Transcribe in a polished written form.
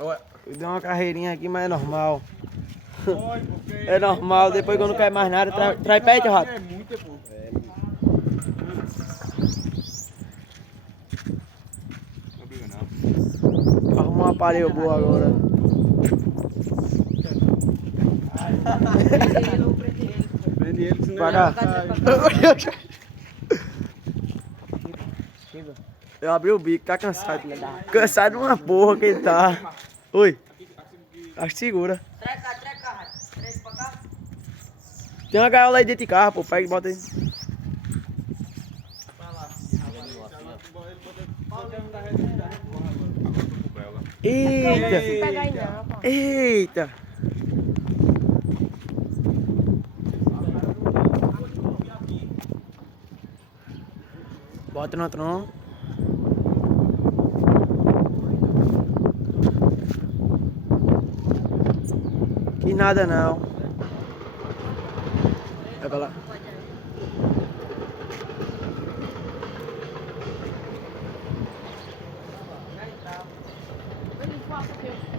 Eu dei uma carreirinha aqui, mas é normal. É normal, depois quando não quer mais nada, traz pé, tio Rato. É muito, pô. Não briga não. Arrumou um aparelho boa agora. Prende ele, senão Pra cá. Eu abri o bico, tá cansado. Cansado de uma porra que ele tá. Oi. Acho que segura. Treca, treca pra cá. Tem uma gaiola aí dentro de carro, pô. Pega e bota aí. Eita! Pega aí não, pô. Eita! Bota no tronco. Que nada não. Vai pra lá. Ele fala que eu